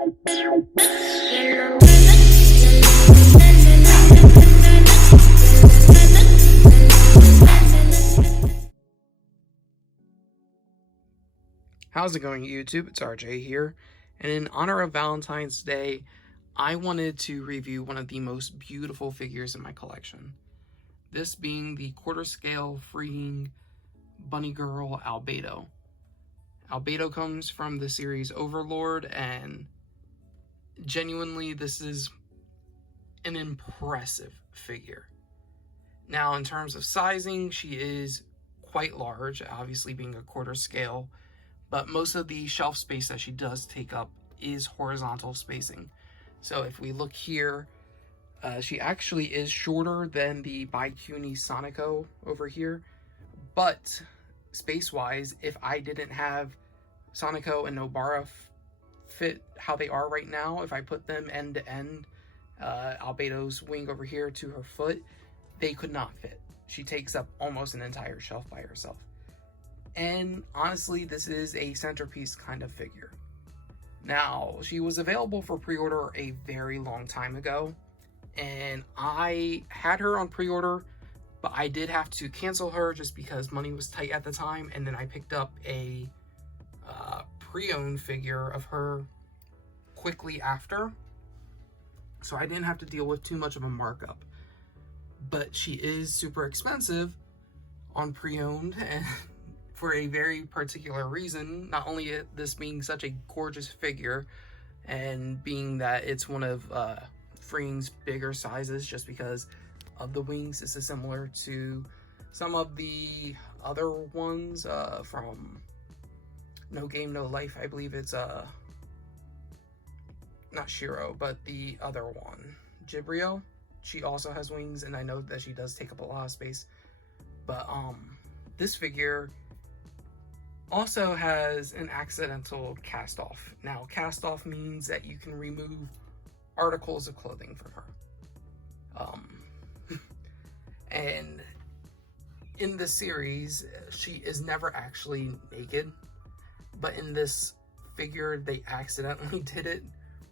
How's it going, YouTube? It's RJ here, and in honor of Valentine's Day, I wanted to review one of the most beautiful figures in my collection. This being the quarter scale freeing bunny girl Albedo. Albedo comes from the series Overlord, and genuinely this is an impressive figure. Now, in terms of sizing, she is quite large, obviously being a quarter scale, but most of the shelf space that she does take up is horizontal spacing. So if we look here, she actually is shorter than the Bicuni Sonico over here, but space-wise, if I didn't have Sonico and Nobara fit how they are right now, if I put them end to end, Albedo's wing over here to her foot, they could not fit. She takes up almost an entire shelf by herself. And honestly, this is a centerpiece kind of figure. Now, she was available for pre-order a very long time ago, and I had her on pre-order, but I did have to cancel her just because money was tight at the time, and then I picked up a pre-owned figure of her quickly after, so I didn't have to deal with too much of a markup. But she is super expensive on pre-owned, and for a very particular reason. Not only this being such a gorgeous figure, and being that it's one of Freeing's bigger sizes just because of the wings. This is similar to some of the other ones from No Game, No Life. I believe it's not Shiro, but the other one, Jibrio. She also has wings, and I know that she does take up a lot of space. But this figure also has an accidental cast-off. Now, cast-off means that you can remove articles of clothing from her. And in the series, she is never actually naked, but in this figure, they accidentally did it,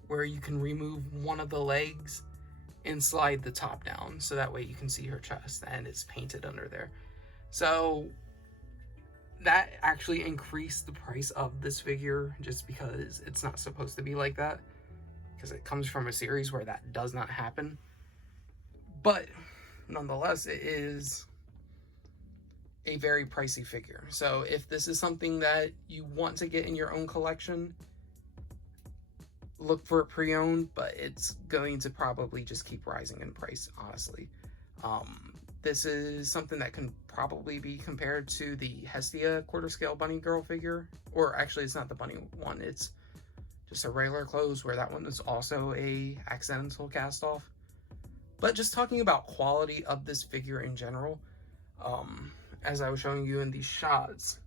where you can remove one of the legs and slide the top down, so that way you can see her chest, and it's painted under there. So that actually increased the price of this figure, just because it's not supposed to be like that, because it comes from a series where that does not happen. But nonetheless, it is a very pricey figure. So if this is something that you want to get in your own collection, look for it pre-owned, but it's going to probably just keep rising in price, honestly. This is something that can probably be compared to the Hestia quarter scale bunny girl figure, or actually it's not the bunny one, it's just a regular clothes, where that one is also a accidental cast off. But just talking about quality of this figure in general, as I was showing you in these shots,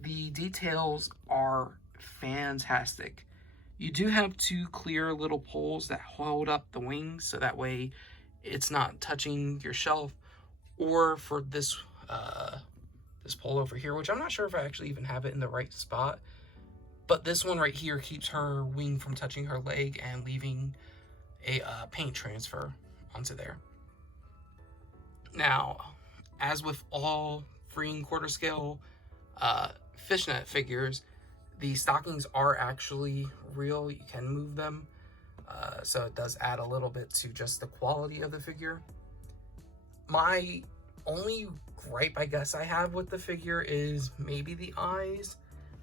the details are fantastic. You do have two clear little poles that hold up the wings, so that way it's not touching your shelf. Or for this this pole over here, which I'm not sure if I actually even have it in the right spot, but this one right here keeps her wing from touching her leg and leaving a paint transfer onto there. Now, as with all Freeing quarter scale fishnet figures, the stockings are actually real. You can move them, so it does add a little bit to just the quality of the figure. My only gripe, I guess, I have with the figure is maybe the eyes,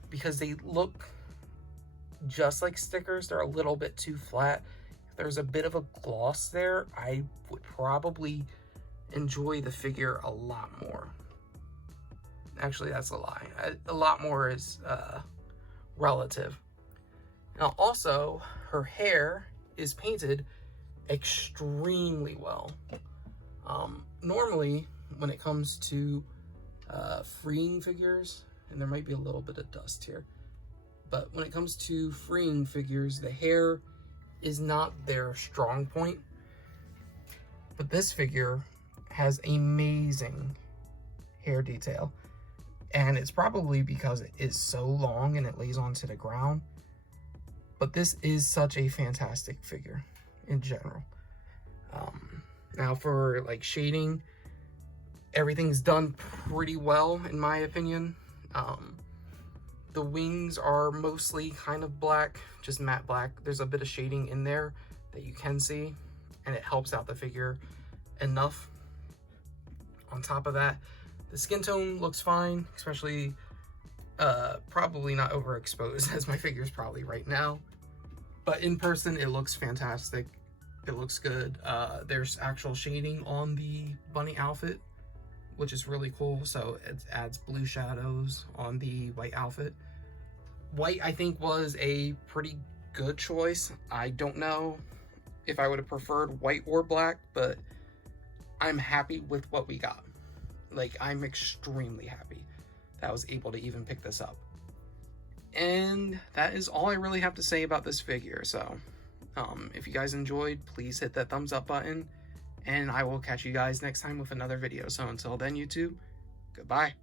because they look just like stickers. They're a little bit too flat. If there's a bit of a gloss there, I would probably enjoy the figure a lot more. Actually, that's a lie. A lot more is relative. Now, also, her hair is painted extremely well. Normally, when it comes to freeing figures, and there might be a little bit of dust here, but when it comes to freeing figures, the hair is not their strong point. But this figure has amazing hair detail, and it's probably because it is so long and it lays onto the ground. But this is such a fantastic figure in general. Now for like shading, everything's done pretty well in my opinion. The wings are mostly kind of black, just matte black. There's a bit of shading in there that you can see, and it helps out the figure enough. On top of that, the skin tone looks fine, especially probably not overexposed as my figure's probably right now. But in person, it looks fantastic. It looks good. There's actual shading on the bunny outfit, which is really cool. So it adds blue shadows on the white outfit. White, I think, was a pretty good choice. I don't know if I would have preferred white or black, but I'm happy with what we got. Like, I'm extremely happy that I was able to even pick this up. And that is all I really have to say about this figure. So if you guys enjoyed, please hit that thumbs up button, and I will catch you guys next time with another video. So until then, YouTube, goodbye.